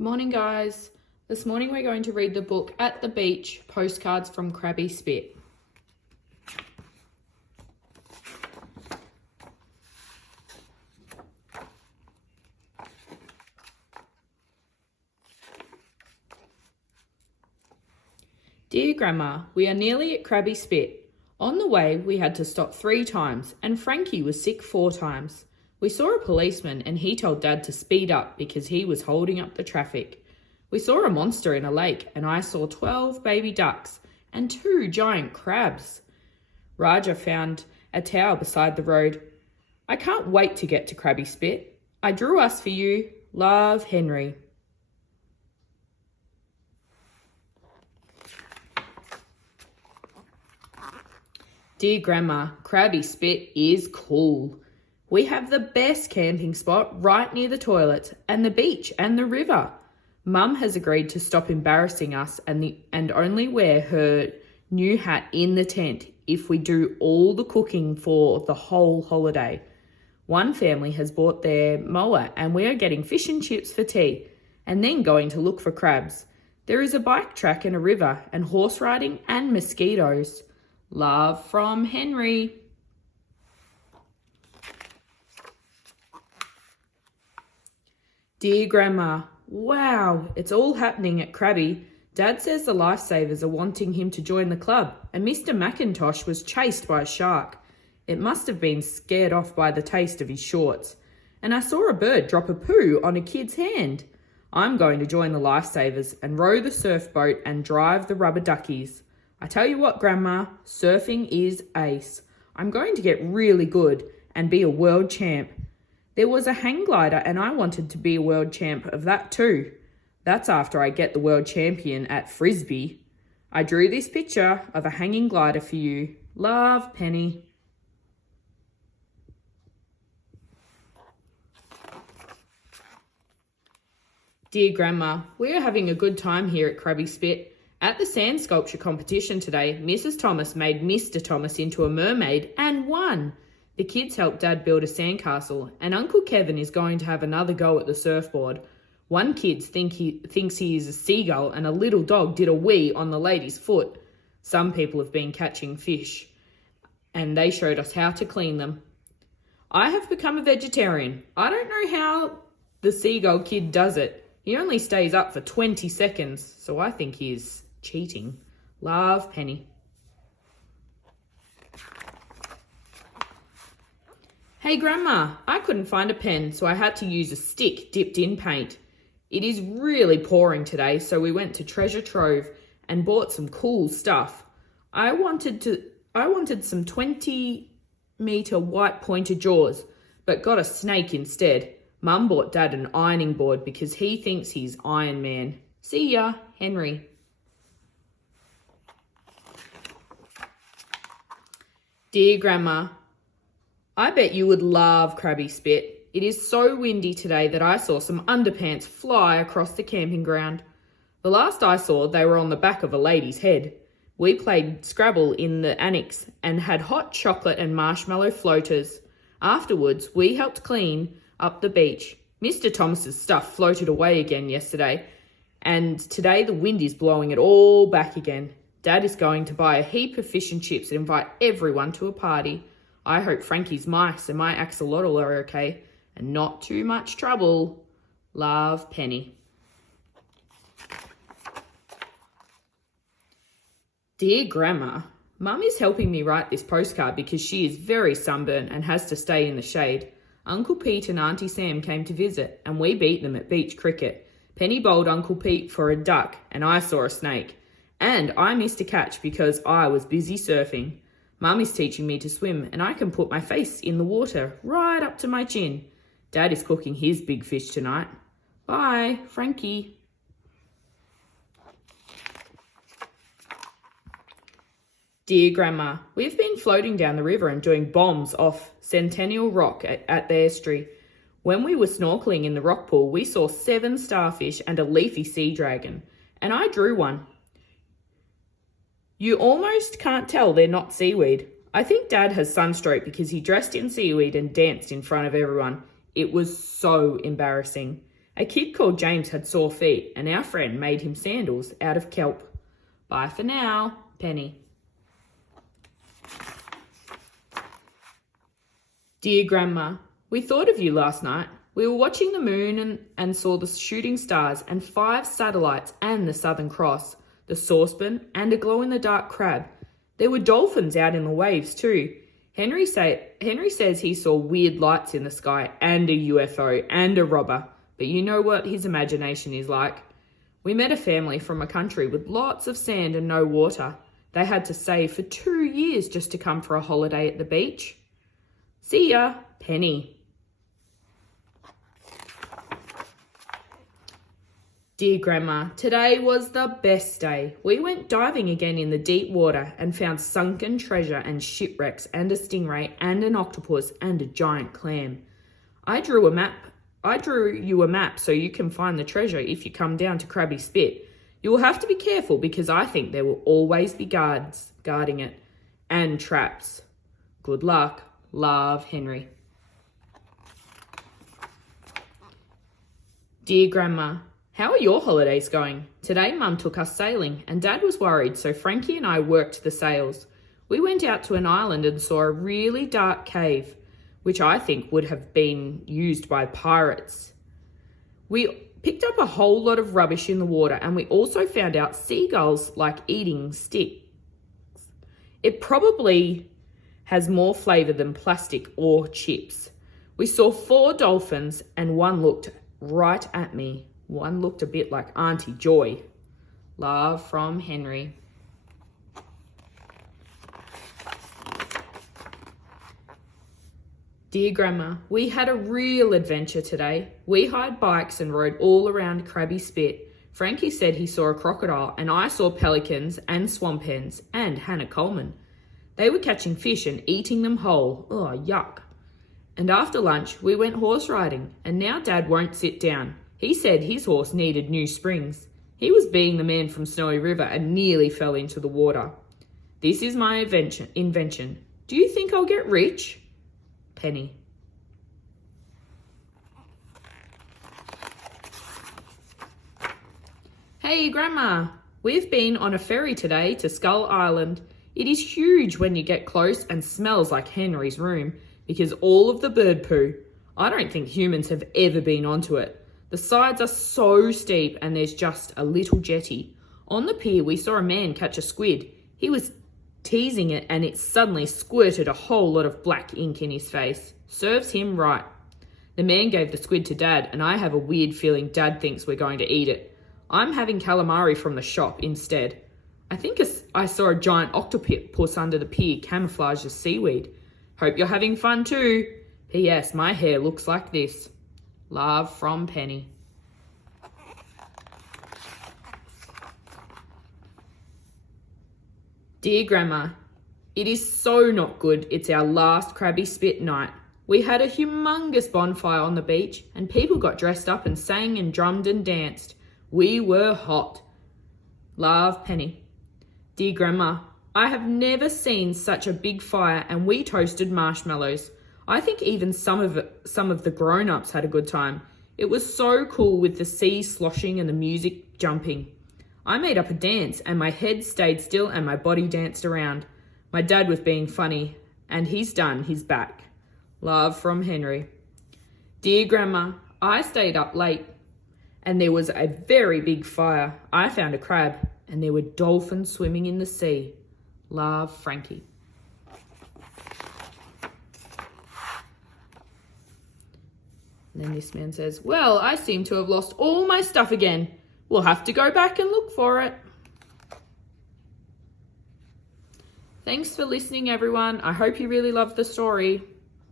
Morning, guys. This morning we're going to read the book At the Beach, Postcards from Crabby Spit. Dear Grandma, we are nearly at Crabby Spit. On the way, we had to stop 3 times, and Frankie was sick 4 times. We saw a policeman and he told Dad to speed up because he was holding up the traffic. We saw a monster in a lake and I saw 12 baby ducks and 2 giant crabs. Raja found a tower beside the road. I can't wait to get to Crabby Spit. I drew us for you. Love, Henry. Dear Grandma, Crabby Spit is cool. We have the best camping spot right near the toilets and the beach and the river. Mum has agreed to stop embarrassing us and only wear her new hat in the tent if we do all the cooking for the whole holiday. One family has bought their mower and we are getting fish and chips for tea and then going to look for crabs. There is a bike track and a river and horse riding and mosquitoes. Love from Henry. Dear Grandma, wow, it's all happening at Crabby. Dad says the lifesavers are wanting him to join the club and Mr. McIntosh was chased by a shark. It must have been scared off by the taste of his shorts. And I saw a bird drop a poo on a kid's hand. I'm going to join the lifesavers and row the surf boat and drive the rubber duckies. I tell you what, Grandma, surfing is ace. I'm going to get really good and be a world champ. There was a hang glider and I wanted to be a world champ of that too. That's after I get the world champion at Frisbee. I drew this picture of a hanging glider for you. Love, Penny. Dear Grandma, we are having a good time here at Crabby Spit. At the sand sculpture competition today, Mrs. Thomas made Mr. Thomas into a mermaid and won. The kids helped Dad build a sandcastle and Uncle Kevin is going to have another go at the surfboard. One kid thinks he is a seagull and a little dog did a wee on the lady's foot. Some people have been catching fish and they showed us how to clean them. I have become a vegetarian. I don't know how the seagull kid does it. He only stays up for 20 seconds, so I think he is cheating. Love, Penny. Hey Grandma, I couldn't find a pen, so I had to use a stick dipped in paint. It is really pouring today, so we went to Treasure Trove and bought some cool stuff. I wanted some 20-meter white pointer jaws, but got a snake instead. Mum bought Dad an ironing board because he thinks he's Iron Man. See ya, Henry. Dear Grandma, I bet you would love Crabby Spit. It is so windy today that I saw some underpants fly across the camping ground. The last I saw, they were on the back of a lady's head. We played Scrabble in the annex and had hot chocolate and marshmallow floaters. Afterwards, we helped clean up the beach. Mr. Thomas's stuff floated away again yesterday, and today the wind is blowing it all back again. Dad is going to buy a heap of fish and chips and invite everyone to a party. I hope Frankie's mice and my axolotl are okay and not too much trouble. Love, Penny. Dear Grandma, Mum is helping me write this postcard because she is very sunburnt and has to stay in the shade. Uncle Pete and Auntie Sam came to visit and we beat them at beach cricket. Penny bowled Uncle Pete for a duck and I saw a snake. And I missed a catch because I was busy surfing. Mum is teaching me to swim and I can put my face in the water right up to my chin. Dad is cooking his big fish tonight. Bye, Frankie. Dear Grandma, we've been floating down the river and doing bombs off Centennial Rock at the estuary. When we were snorkeling in the rock pool, we saw 7 starfish and a leafy sea dragon, and I drew one. You almost can't tell they're not seaweed. I think Dad has sunstroke because he dressed in seaweed and danced in front of everyone. It was so embarrassing. A kid called James had sore feet, and our friend made him sandals out of kelp. Bye for now, Penny. Dear Grandma, we thought of you last night. We were watching the moon and saw the shooting stars and 5 satellites and the Southern Cross, the saucepan and a glow-in-the-dark crab. There were dolphins out in the waves too. Henry says he saw weird lights in the sky and a UFO and a robber, but you know what his imagination is like. We met a family from a country with lots of sand and no water. They had to save for 2 years just to come for a holiday at the beach. See ya, Penny. Dear Grandma, today was the best day. We went diving again in the deep water and found sunken treasure and shipwrecks and a stingray and an octopus and a giant clam. I drew you a map so you can find the treasure if you come down to Crabby Spit. You will have to be careful because I think there will always be guards guarding it and traps. Good luck. Love, Henry. Dear Grandma, how are your holidays going? Today Mum took us sailing and Dad was worried, so Frankie and I worked the sails. We went out to an island and saw a really dark cave, which I think would have been used by pirates. We picked up a whole lot of rubbish in the water and we also found out seagulls like eating sticks. It probably has more flavour than plastic or chips. We saw 4 dolphins and one looked right at me. One looked a bit like Auntie Joy. Love from Henry. Dear Grandma, we had a real adventure today. We hired bikes and rode all around Crabby Spit. Frankie said he saw a crocodile and I saw pelicans and swamp hens and Hannah Coleman. They were catching fish and eating them whole. Oh, yuck. And after lunch, we went horse riding, and now Dad won't sit down. He said his horse needed new springs. He was being the man from Snowy River and nearly fell into the water. This is my invention. Do you think I'll get rich? Penny. Hey, Grandma. We've been on a ferry today to Skull Island. It is huge when you get close and smells like Henry's room because all of the bird poo. I don't think humans have ever been onto it. The sides are so steep and there's just a little jetty. On the pier, we saw a man catch a squid. He was teasing it and it suddenly squirted a whole lot of black ink in his face. Serves him right. The man gave the squid to Dad and I have a weird feeling Dad thinks we're going to eat it. I'm having calamari from the shop instead. I think I saw a giant octopus under the pier camouflaged as seaweed. Hope you're having fun too. P.S. My hair looks like this. Love from Penny. Dear Grandma, it is so not good. It's our last Crabby Spit night. We had a humongous bonfire on the beach and people got dressed up and sang and drummed and danced. We were hot. Love, Penny. Dear Grandma, I have never seen such a big fire and we toasted marshmallows. I think even some of the grown-ups had a good time. It was so cool with the sea sloshing and the music jumping. I made up a dance and my head stayed still and my body danced around. My dad was being funny and he's done his back. Love from Henry. Dear Grandma, I stayed up late and there was a very big fire. I found a crab and there were dolphins swimming in the sea. Love, Frankie. And then this man says, well, I seem to have lost all my stuff again. We'll have to go back and look for it. Thanks for listening, everyone. I hope you really loved the story.